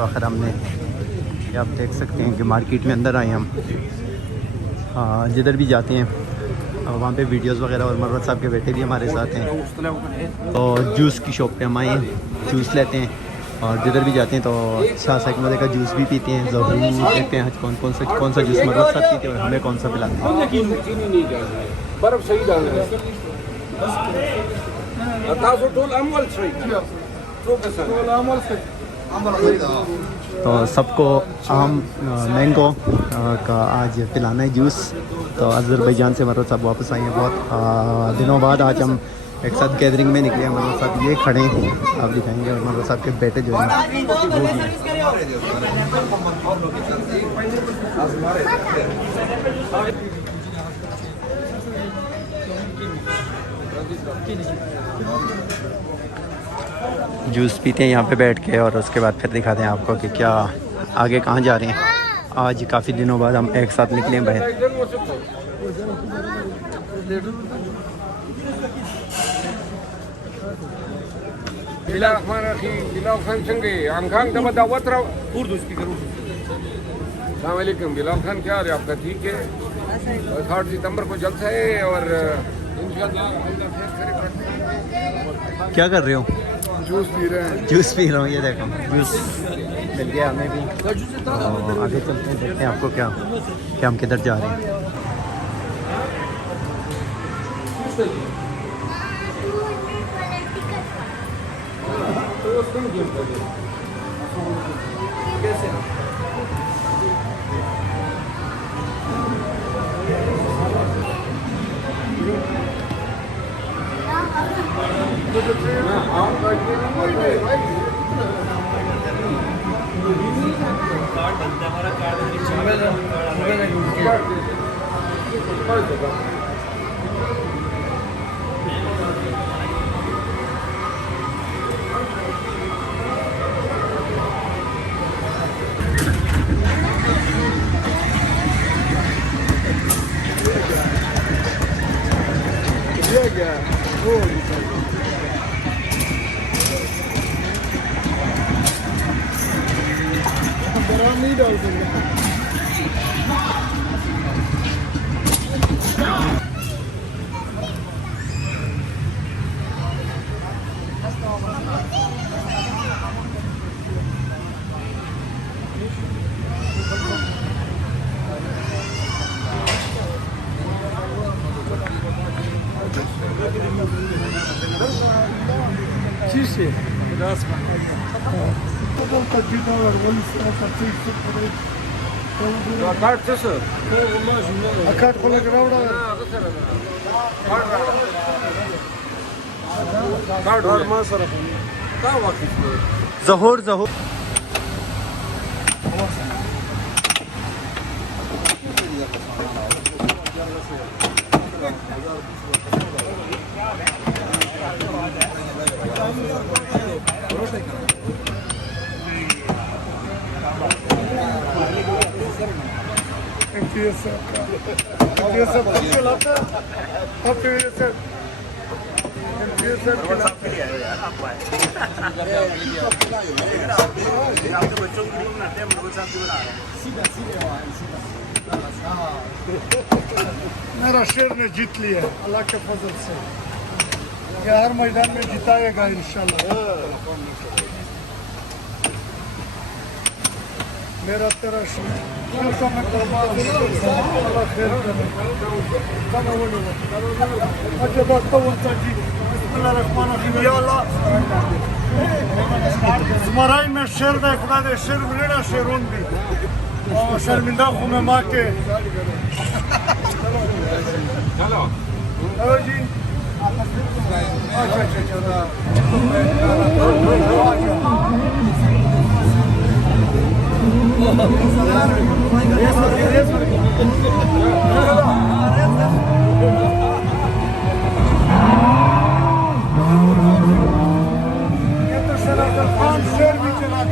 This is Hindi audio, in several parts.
आखिर हमने ये आप देख सकते हैं कि मार्केट में अंदर आए हम। हाँ, जिधर भी जाते हैं वहाँ पे वीडियोस वगैरह, और मरवत साहब के बेटे भी हमारे साथ हैं। तो जूस की शॉप पे हम आए हैं, जूस लेते हैं, और जिधर भी जाते हैं तो शाह सकमदे का जूस भी पीते हैं। ज़रूर देखते हैं आज कौन सा जूस मरवत साहब पीते हैं और हमें कौन सा पिलाते हैं। बर्फ सही डालना है। तो सबको आम मैंगो का आज पिलाना है जूस। तो अज़रबैजान से मरवत साहब वापस आए हैं बहुत दिनों बाद। आज हम एक साथ गैदरिंग में निकले हैं। मरवत साहब ये खड़े हैं, आप दिखाएंगे, और मरवत साहब के बेटे जो हैं वो भी हैं। जूस पीते हैं यहाँ पे बैठ के, और उसके बाद फिर दिखाते हैं आपको कि क्या आगे कहाँ जा रहे हैं। आज काफ़ी दिनों बाद हम एक साथ निकले हैं बाहर। अस्सलामुअलैकुम बिलाल खान, क्या हाल है आपका? ठीक है। 8 सितंबर को जलसा है और क्या कर रहे हो? जूस पी रहे हैं। जूस पी रहा हूँ, ये देखो जूस मिल गया हमें भी। तो आगे चलते हैं, देखते हैं आपको क्या हम किधर जा रहे हैं। ज़हूर मेरा शेर ने जीत लिया अल्लाह के फजल से। ये हर मैदान में जिताएगा इंशाल्लाह। मेरा तेरा शेर में कुर्बान अल्लाह खैर करे। अच्छा दोस्तों, बिस्मिल्लाहिर्रहमानिर्रहीम। या अल्लाह स्मराई में शेर दे खुदा दे शेर मिलेना शेरों भी और शर्मिंदा हूँ मैं माँ के। चलो जी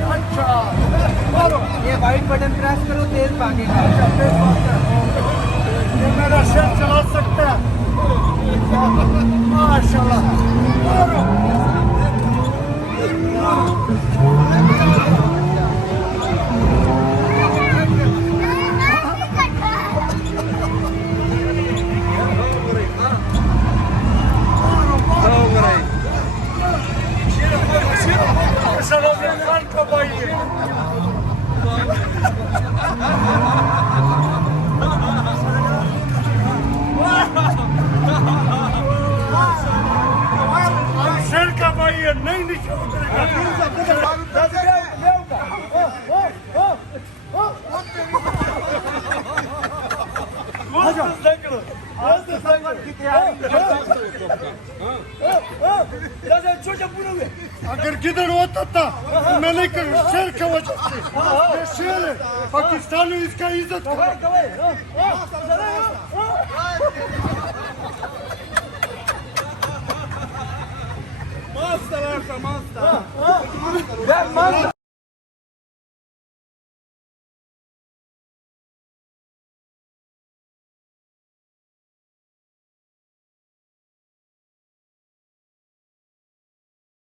अच्छा ये वाइट बटन प्रेस करो, तेज भागेगा। ये मेरा शेर चला सकता है। माशाल्लाह। सलमान का भाई है। शेर का भाई है, नहीं नीचे अगर किधर होता था मैं नहीं कर शेर की वजह से ये शेर है पाकिस्तान में इसका इज्जत Master.